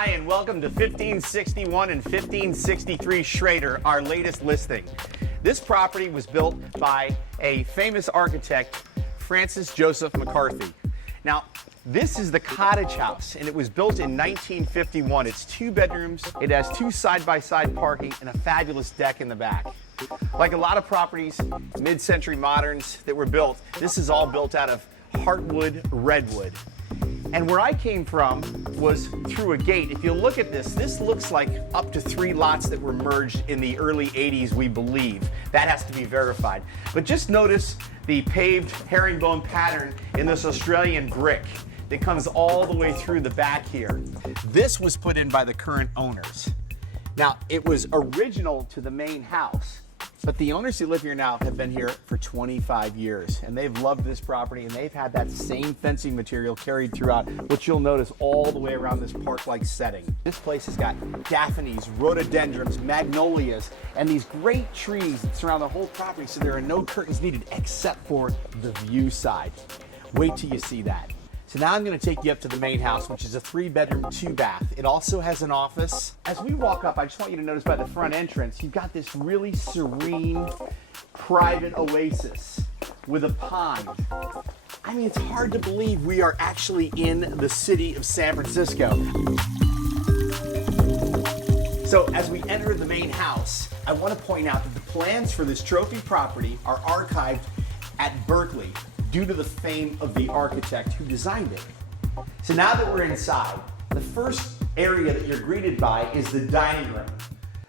Hi, and welcome to 1561 and 1563 Shrader, our latest listing. This property was built by a famous architect, Francis Joseph McCarthy. Now, this is the cottage house, and it was built in 1951. It's 2 bedrooms, it has 2 side-by-side parking, and a fabulous deck in the back. Like a lot of properties, mid-century moderns that were built, this is all built out of heartwood redwood. And where I came from was through a gate. If you look at this looks like up to 3 lots that were merged in the early 80s, we believe. That has to be verified. But just notice the paved herringbone pattern in this Australian brick that comes all the way through the back here. This was put in by the current owners. Now, it was original to the main house, but the owners who live here now have been here for 25 years, and they've loved this property, and they've had that same fencing material carried throughout, which you'll notice all the way around this park-like setting. This place has got daphnes, rhododendrons, magnolias, and these great trees that surround the whole property, so there are no curtains needed except for the view side. Wait till you see that. So now I'm going to take you up to the main house, which is a 3-bedroom, 2-bath. It also has an office. As we walk up, I just want you to notice by the front entrance, you've got this really serene, private oasis with a pond. I mean, it's hard to believe we are actually in the city of San Francisco. So as we enter the main house, I want to point out that the plans for this trophy property are archived at Berkeley, due to the fame of the architect who designed it. So now that we're inside, the first area that you're greeted by is the dining room,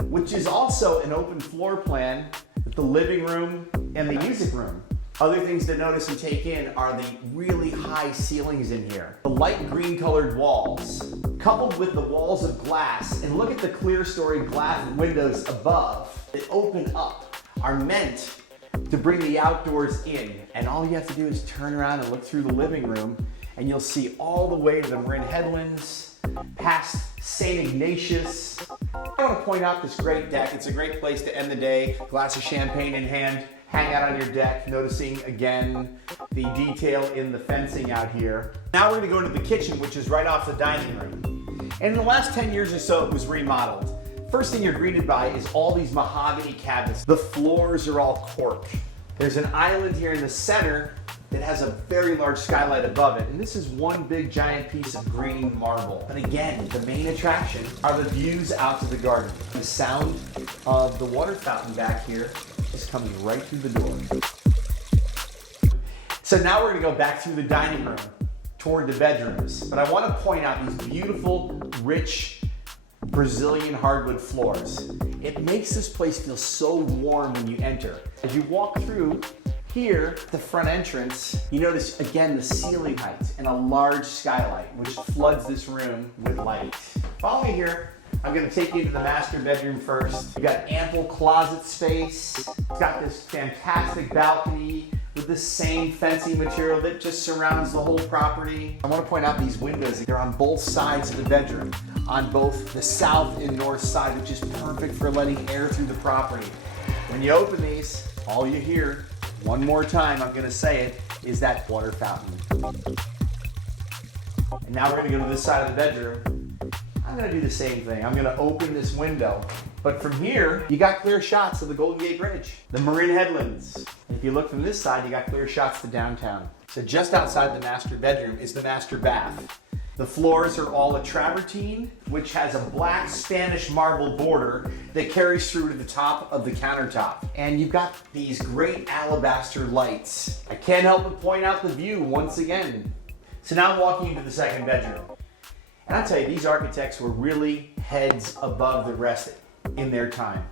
which is also an open floor plan with the living room and the music room. Other things to notice and take in are the really high ceilings in here. The light green colored walls, coupled with the walls of glass, and look at the clear story glass windows above that open up, are meant to bring the outdoors in. And all you have to do is turn around and look through the living room, and you'll see all the way to the Marin Headlands, past St. Ignatius. I want to point out this great deck. It's a great place to end the day, glass of champagne in hand, hang out on your deck, noticing again the detail in the fencing out here. Now we're going to go into the kitchen, which is right off the dining room. And in the last 10 years or so, it was remodeled. First thing you're greeted by is all these mahogany cabinets. The floors are all cork. There's an island here in the center that has a very large skylight above it, and this is one big giant piece of green marble. But again, the main attraction are the views out to the garden. The sound of the water fountain back here is coming right through the door. So now we're gonna go back through the dining room toward the bedrooms, but I want to point out these beautiful, rich, Brazilian hardwood floors. It makes this place feel so warm when you enter. As you walk through here, the front entrance, you notice again the ceiling height and a large skylight, which floods this room with light. Follow me here. I'm going to take you to the master bedroom first. You've got ample closet space. It's got this fantastic balcony with the same fencing material that just surrounds the whole property. I want to point out these windows. They're on both sides of the bedroom, on both the south and north side, which is perfect for letting air through the property. When you open these, all you hear, one more time, I'm going to say it, is that water fountain. And now we're going to go to this side of the bedroom. I'm going to do the same thing. I'm going to open this window. But from here, you got clear shots of the Golden Gate Bridge, the Marin Headlands. If you look from this side, you got clear shots to downtown. So just outside the master bedroom is the master bath. The floors are all a travertine, which has a black Spanish marble border that carries through to the top of the countertop. And you've got these great alabaster lights. I can't help but point out the view once again. So now I'm walking into the second bedroom. And I'll tell you, these architects were really heads above the rest in their time.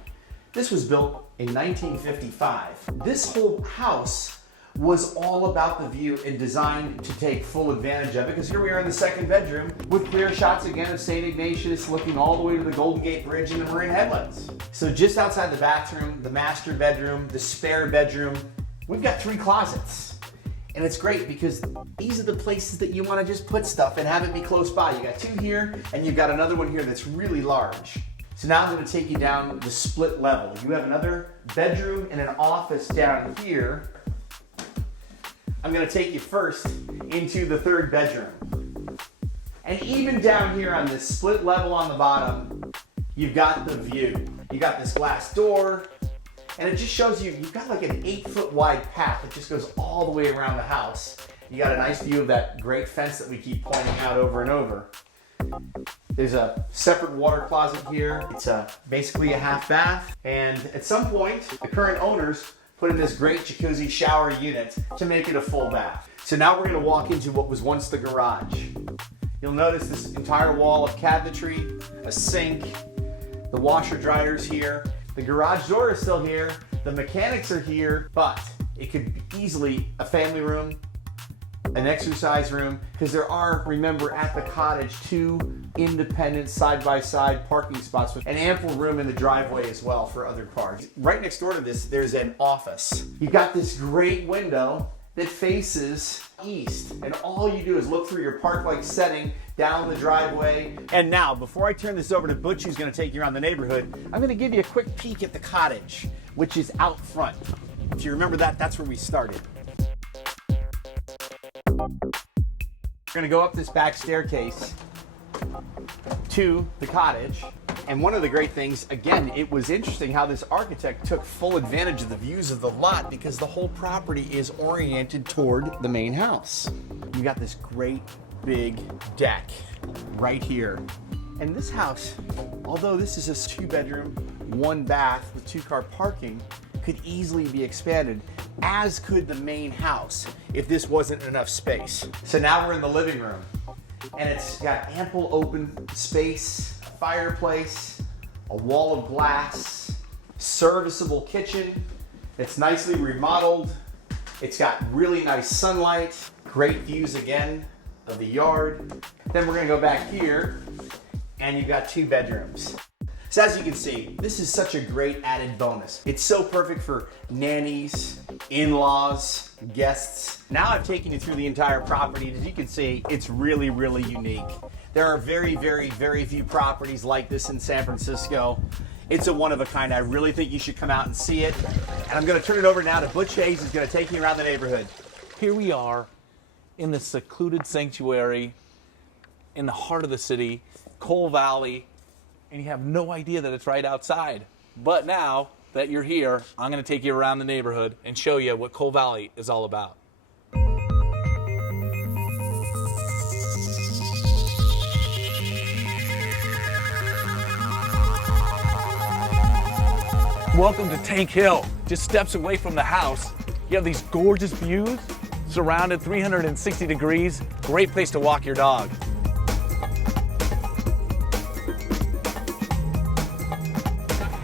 This was built in 1955. This whole house was all about the view and designed to take full advantage of it, because here we are in the second bedroom with clear shots again of St. Ignatius looking all the way to the Golden Gate Bridge and the Marin Headlands. So just outside the bathroom, the master bedroom, the spare bedroom, we've got 3 closets. And it's great because these are the places that you want to just put stuff and have it be close by. You got 2 here and you've got another one here that's really large. So now I'm going to take you down the split level. You have another bedroom and an office down here. I'm going to take you first into the third bedroom. And even down here on this split level on the bottom, you've got the view. You got this glass door, and it just shows you, you've got like an 8-foot wide path that just goes all the way around the house. You got a nice view of that great fence that we keep pointing out over and over. There's a separate water closet here. It's basically a half bath. And at some point, the current owners put in this great jacuzzi shower unit to make it a full bath. So now we're gonna walk into what was once the garage. You'll notice this entire wall of cabinetry, a sink, the washer dryer's here. The garage door is still here. The mechanics are here, but it could be easily a family room, an exercise room, because there are, remember, at the cottage, 2 independent side-by-side parking spots with an ample room in the driveway as well for other cars. Right next door to this, there's an office. You've got this great window that faces east, and all you do is look through your park-like setting down the driveway. And now, before I turn this over to Butch, who's gonna take you around the neighborhood, I'm gonna give you a quick peek at the cottage, which is out front. If you remember that, that's where we started. We're gonna go up this back staircase to the cottage. And one of the great things, again, it was interesting how this architect took full advantage of the views of the lot because the whole property is oriented toward the main house. You got this great big deck right here. And this house, although this is a 2-bedroom, 1 bath with 2-car parking, could easily be expanded, as could the main house if this wasn't enough space. So now we're in the living room, and it's got ample open space, a fireplace, a wall of glass, serviceable kitchen. It's nicely remodeled. It's got really nice sunlight, great views again of the yard. Then we're gonna go back here, and you've got 2 bedrooms. So as you can see, this is such a great added bonus. It's so perfect for nannies, in-laws, guests. Now I've taken you through the entire property. As you can see, it's really, really unique. There are very, very, very few properties like this in San Francisco. It's a one of a kind. I really think you should come out and see it. And I'm gonna turn it over now to Butch Haze, who's gonna take you around the neighborhood. Here we are in the secluded sanctuary in the heart of the city, Cole Valley, and you have no idea that it's right outside. But now that you're here, I'm going to take you around the neighborhood and show you what Cole Valley is all about. Welcome to Tank Hill. Just steps away from the house, you have these gorgeous views, surrounded 360 degrees. Great place to walk your dog.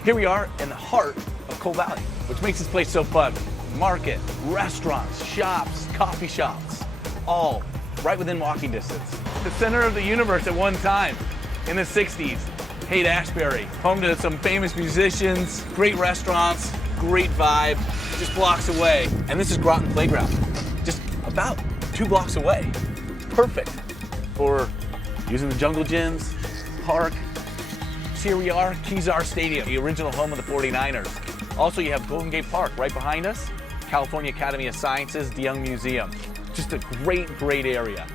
Here we are in the heart of Cole Valley, which makes this place so fun. Market, restaurants, shops, coffee shops, all right within walking distance. The center of the universe at one time in the 60s. Haight-Ashbury, home to some famous musicians, great restaurants, great vibe, just blocks away. And this is Groton Playground, just about 2 blocks away. Perfect for using the jungle gyms, park. Here we are, Kezar Stadium, the original home of the 49ers. Also, you have Golden Gate Park right behind us, California Academy of Sciences, the Young Museum. Just a great, great area.